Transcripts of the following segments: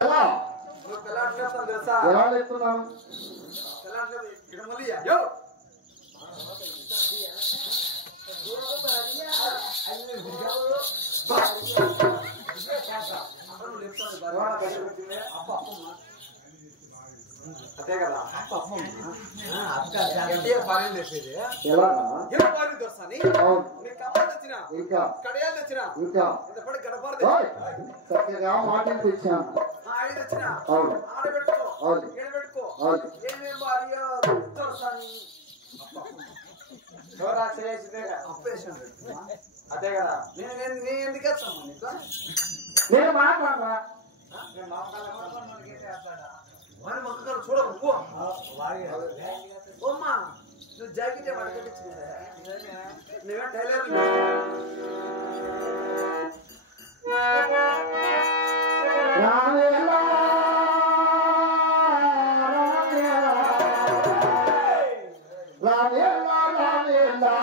ఎలా తెల్లాట్లేదు తెలుసా? ఎలా చెప్తున్నాను? తెల్లాట్లేదు ఇక్కడ మళ్ళీ యో అదే కదా భార్య తెచ్చేది ఎలా ఎలా భార్య తెస్తాని నీకు కమ్మలు తెచ్చినా ఇంకా కడియాలు తెచ్చినా ఇంకా ఇంతపడి గడపారు చక్కగా మాటలు తెచ్చాను. ఆడి తెచ్చినా అవును ఆడబెట్టుకో అవును ఏడబెట్టుకో అవును ఏమేం భార్య తెస్తాని అదే కదా నేను ఎందుకు వచ్చాను నీకు నేను మాట్లాడరా వారి మొక్కలు చూడకు ఓమ్మా నువ్వు జాకెట్ పడకట్టించింది నువ్వే టైలర్ రావేలా రావేలా రావేలా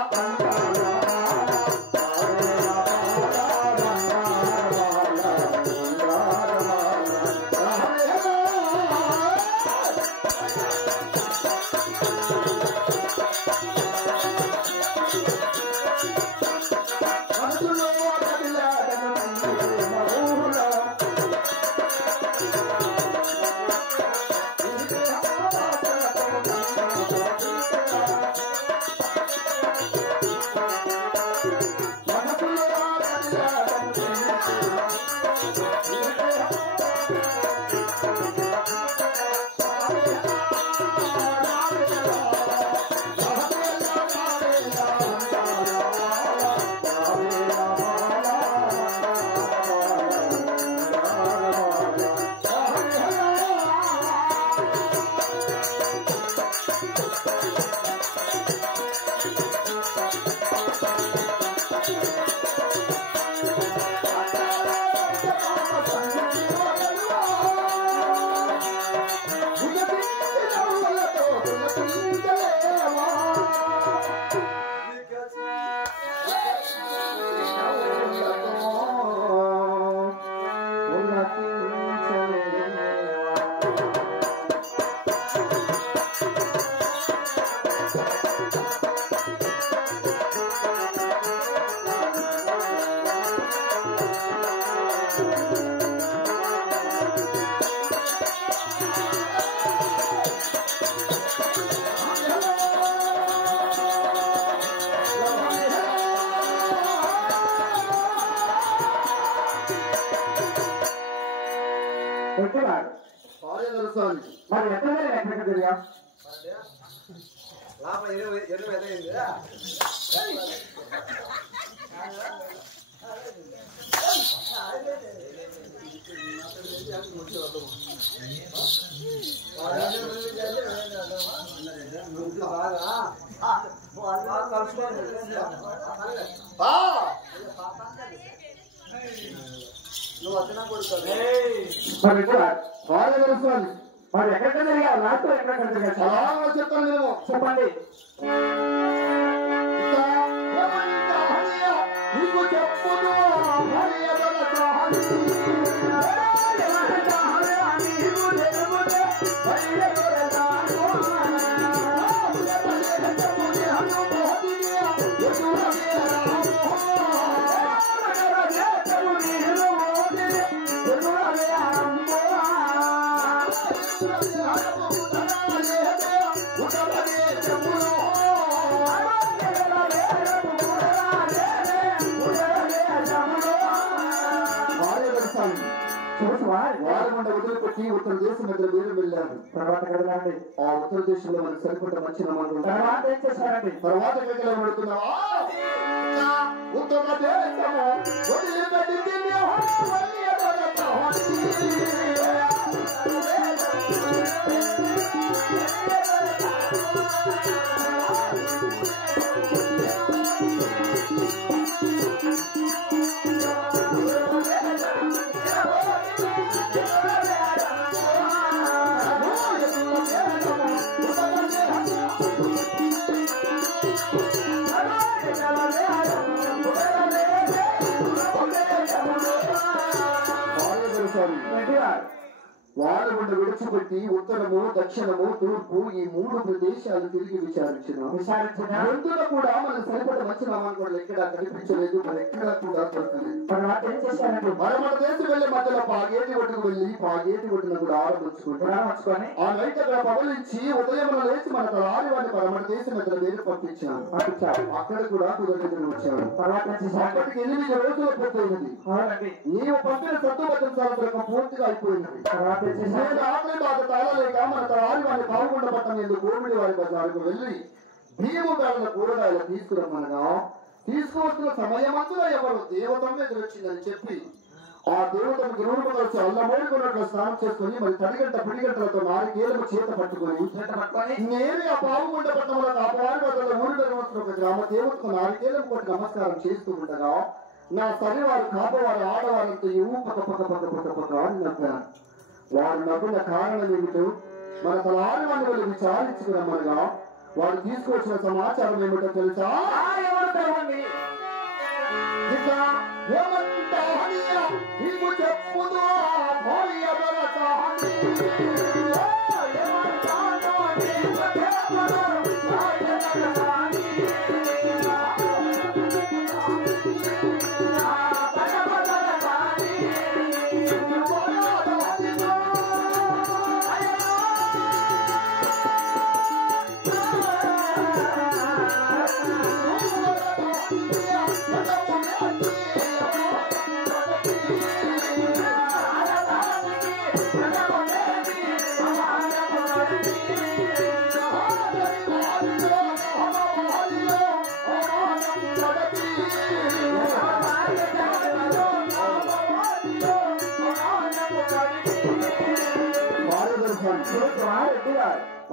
మరి ఎక్కడ తిరిగా లాభం ఎరువు ఎదైంది నువ్వు వచ్చినా కొడుకోవాలి మరి ఎక్కడ తిరిగా నాతో ఎక్కడ తిరిగా చాలా చెప్తాను నేను చెప్పండి నీకు చెప్పును వారు వదిలిపెట్టి ఉత్తర దేశం మధ్య వీరు వెళ్ళారు. తర్వాత కదండి ఆ ఉత్తర దేశంలో మనకు సరిపడ్డ మంచి నమ్మకం తర్వాత ఏం చేశారండి? తర్వాత వెళ్తున్నావా ఉత్తర దేశము వదిలిపెట్టి వారు ఉండి విడిచిపెట్టి ఉత్తరము దక్షిణము తూర్పు ఈ 3 ప్రదేశాలు తిరిగి విచారించిన ఎందులో కూడా మనం సరిపడ మంచి నామాన్ని కూడా ఎక్కడా కనిపించలేదు, మరి ఎక్కడా కూడా దొరకలేదు. మరి మన దేశం వెళ్ళే మధ్యలో పాగేటి ఒడ్డుకు వెళ్ళి పాగేటి ఒడ్డున కూడా ఆరంభించుకుంటున్నాం. ఆ నైట్ అక్కడ పగలించి ఉదయం లేచి మన తలారి వాడిని మన దేశం దగ్గర వేరు పంపించాను. అక్కడ కూడా కుదరలేదు వచ్చాడు. అప్పటికి 8 రోజుల పోతుంది. నీవు పంపిన సత్తుబద్ధం సాధన పూర్తిగా అయిపోయినది. నేను ఆకలి బాధ తాళలేక మన తలారి వాడిని పాల్గొండ పట్టణం ఎందుకు కోమిడి వారి బజారుకు వెళ్ళి భీము గారుల కూరగాయలు తీసుకురమ్మనగా తీసుకువచ్చిన సమయమంతులో ఎవరు దేవతమ్మ ఎదురొచ్చిందని చెప్పి ఆ దేవతకు ఇరువురు కలిసి అల్లమోడుకున్నట్లు స్నానం చేసుకుని మరి తడిగంట పిడిగంటలతో 4 ఏళ్ళకు చేత పట్టుకొని నేనే ఆ పావుగుండ పట్టణంలో ఆ పావుగంటలో ఊరి దగ్గర ఒక గ్రామ దేవతకు 4 ఏళ్ళకు కొట్టి నమస్కారం చేస్తూ ఉండగా నా సరివారు కాపవారు ఆడవారంతో పక్క పక్క పక్క పక్క పక్క అని నవ్వారు. వారు నవ్విన కారణం ఏమిటో మన తలారి వాడిని వాళ్ళు విచారించుకున్నామనగా వారు తీసుకొచ్చిన సమాచారం ఏమిటో తెలుసా?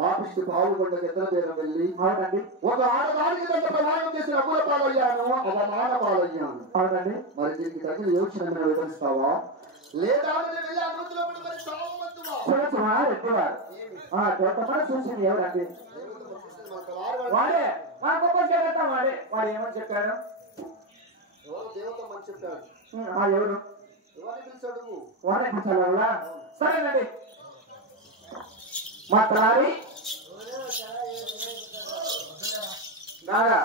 పాపిష్టి పావుగొండకు ఎద్దల పేరు వెళ్ళి ఒక ఆడదానికి ప్రమాణం చేసిన అగ్గుల పాలయ్యాను, అవమాన పాలయ్యాను. మరి దీనికి తగిన యోచన వివరిస్తావా లేదా? చూసింది ఎవరండి? వాడే వాడు ఏమని చెప్పాడు? దేవతమ్మని చెప్పాడు. ఎవరు వాడే పిలిచాడు. సరేనండి మా తలారి నాగా